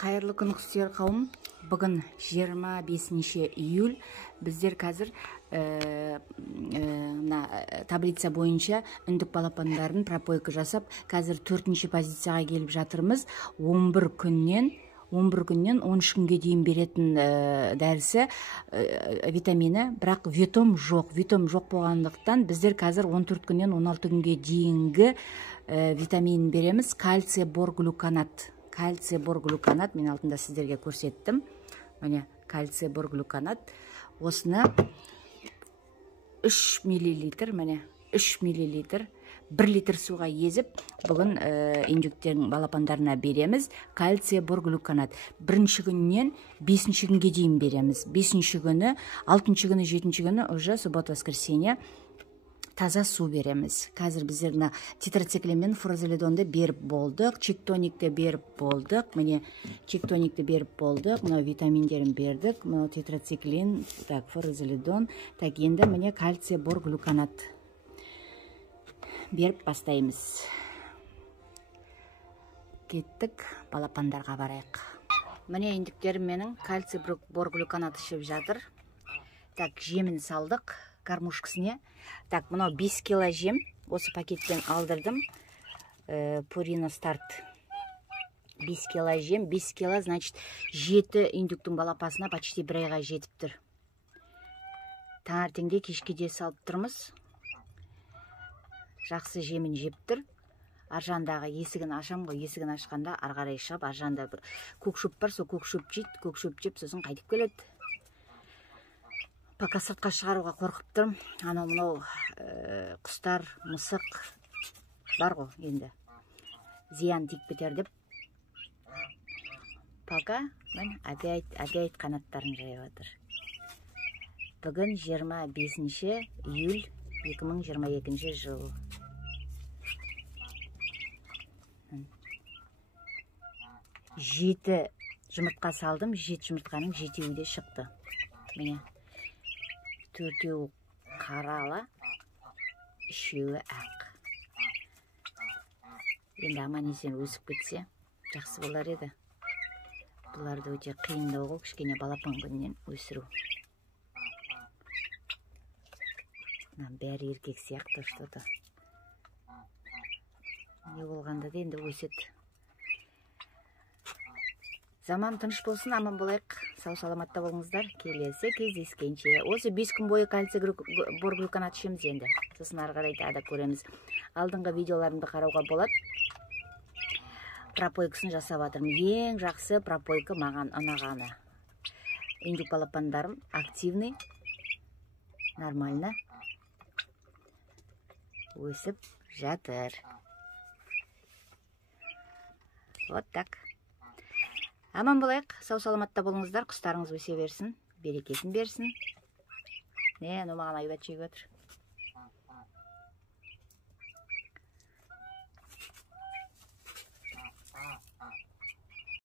Қайырлы күн құстер қауым. Бүгін 25 июль. Біздер қазір таблица бойынша үндік балапандарын пропойка жасап, қазір 4-ші позицияға келіп жатырмыз. 11 күннен 13 күнге дейін беретін дәрісі витамины, бірақ витом жоқ болғандықтан біздер қазір 14 күннен 16 күнге дейінгі витамин береміз. Кальций борглюканат, мен алдында сіздерге көрсеттім. Міне, кальций борглюканат. Осыны 3 миллилитр, 1 литр суға езіп, бүгін индюктердің балапандарына береміз. Кальций борглюканат. 1-ші күннен 5-ші күнге дейін береміз. 5-ші күні, 6-ші күні, 7-ші күні уже суббота-воскресенье таза су береміз. Қазір біздерді тетрациклин, фурозолидонды беріп болдық, чиктоникті беріп болдық. Міне, чиктоникті беріп болдық. Мына витаминдерін бердік. Мына тетрациклин, фурозолидон. Енді міне кальций борглюканат беріп бастаймыз. Кеттік, балапандарға барайық. Міне индюктерім менің кальций борглюканат ішіп жатыр. Жемін салдық кормушкасіне. Мынау 5 кило жем. Осы пакеттен алдырдым. Purina Start. 5 кило жем. 5 кило, значит, 7 индюктің балапасына почти 1 айға жетіп тұр. Таңертеңде кешкеде салып тұрмыз. Жақсы жемін жеп тұр. Аржандағы есігін ашам ғой. Есігін ашқанда арғарай шығып, аржанда бір көк шөп бар, сол көк шөп жейді, көк шөп жеп, сосын қайтып келеді. Пока сыртқа шығаруға қорқып тұрмын. Анау құстар, мысық бар ғой енді. Зиян тиіп кетер деп. Пока опять қанаттарын жайып отыр. Бүгін 25 июль 2022 жыл. Жеті жұмыртқа салдым. 7 жұмыртқаның 7-еуі де шықты. Міне. 4-еуі қаралы, 3-еуі ақ. Енді аман-есен өсіп кетсе, жақсы болар еді. Бұларды өте қиындау ғой, кішкене балапан күнінен өсіру. Бәрі еркек сияқты что-то. Не болғанда да енді өседі. Заман тыныш болсын, аман болайық. Сау-саламатта болыңыздар. Келесі кездескенше. Осы 5 күн бойы кальций борглюканат ішеміз енді. Сосын ары қарай тағы көреміз. Алдыңғы видеоларымды қарауға болады. Пропойкасын жасап жатырмын. Ең жақсы пропойка маған ұнағаны. Индюк балапандарым активный, нормально өсіп жатыр. Вот так. Аман болайық, сау-саламатта болыңыздар, құстарыңыз өсе берсін, берекесін берсін. Маған айбат жегіп отыр.